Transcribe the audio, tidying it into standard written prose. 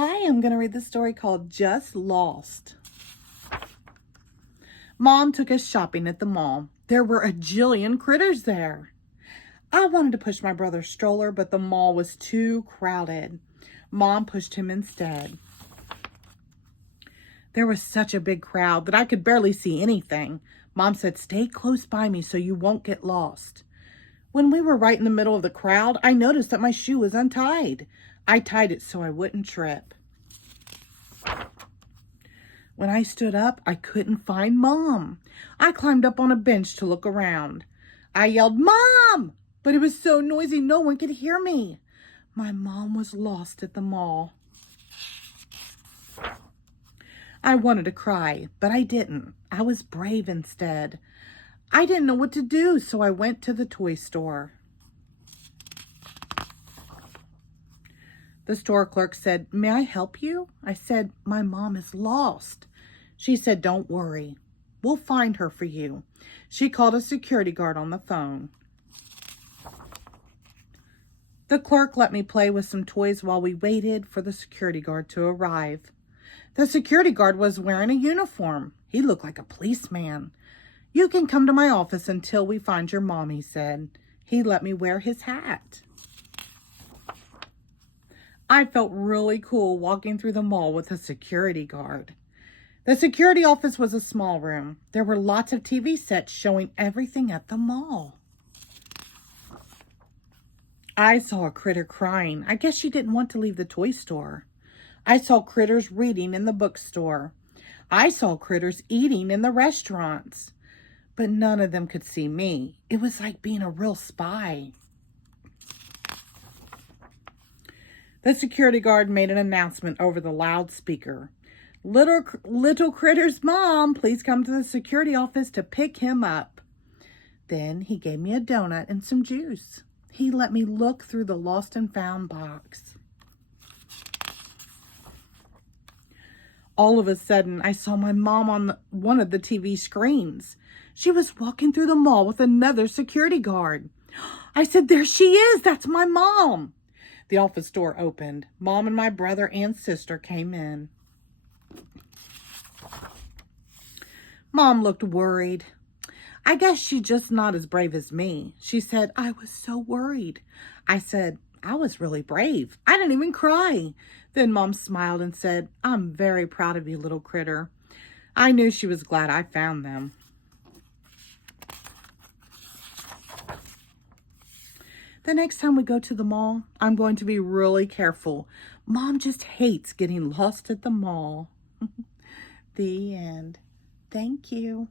Hi, I'm going to read the story called Just Lost. Mom took us shopping at the mall. There were a jillion critters there. I wanted to push my brother's stroller, but the mall was too crowded. Mom pushed him instead. There was such a big crowd that I could barely see anything. Mom said, "Stay close by me so you won't get lost." When we were right in the middle of the crowd, I noticed that my shoe was untied. I tied it so I wouldn't trip. When I stood up, I couldn't find Mom. I climbed up on a bench to look around. I yelled, "Mom!" But it was so noisy no one could hear me. My mom was lost at the mall. I wanted to cry, but I didn't. I was brave instead. I didn't know what to do, so I went to the toy store. The store clerk said, "May I help you?" I said, "My mom is lost." She said, "Don't worry. We'll find her for you." She called a security guard on the phone. The clerk let me play with some toys while we waited for the security guard to arrive. The security guard was wearing a uniform. He looked like a policeman. "You can come to my office until we find your mom," he said. He let me wear his hat. I felt really cool walking through the mall with a security guard. The security office was a small room. There were lots of TV sets showing everything at the mall. I saw a critter crying. I guess she didn't want to leave the toy store. I saw critters reading in the bookstore. I saw critters eating in the restaurants. But none of them could see me. It was like being a real spy. The security guard made an announcement over the loudspeaker. Little Critter's mom, please come to the security office to pick him up." Then he gave me a donut and some juice. He let me look through the lost and found box. All of a sudden, I saw my mom on one of the TV screens. She was walking through the mall with another security guard. I said, "There she is! That's my mom!" The office door opened. Mom and my brother and sister came in. Mom looked worried. I guess she's just not as brave as me. She said, "I was so worried." I said, "I was really brave. I didn't even cry." Then Mom smiled and said, "I'm very proud of you, little critter." I knew she was glad I found them. The next time we go to the mall, I'm going to be really careful. Mom just hates getting lost at the mall. The end. Thank you.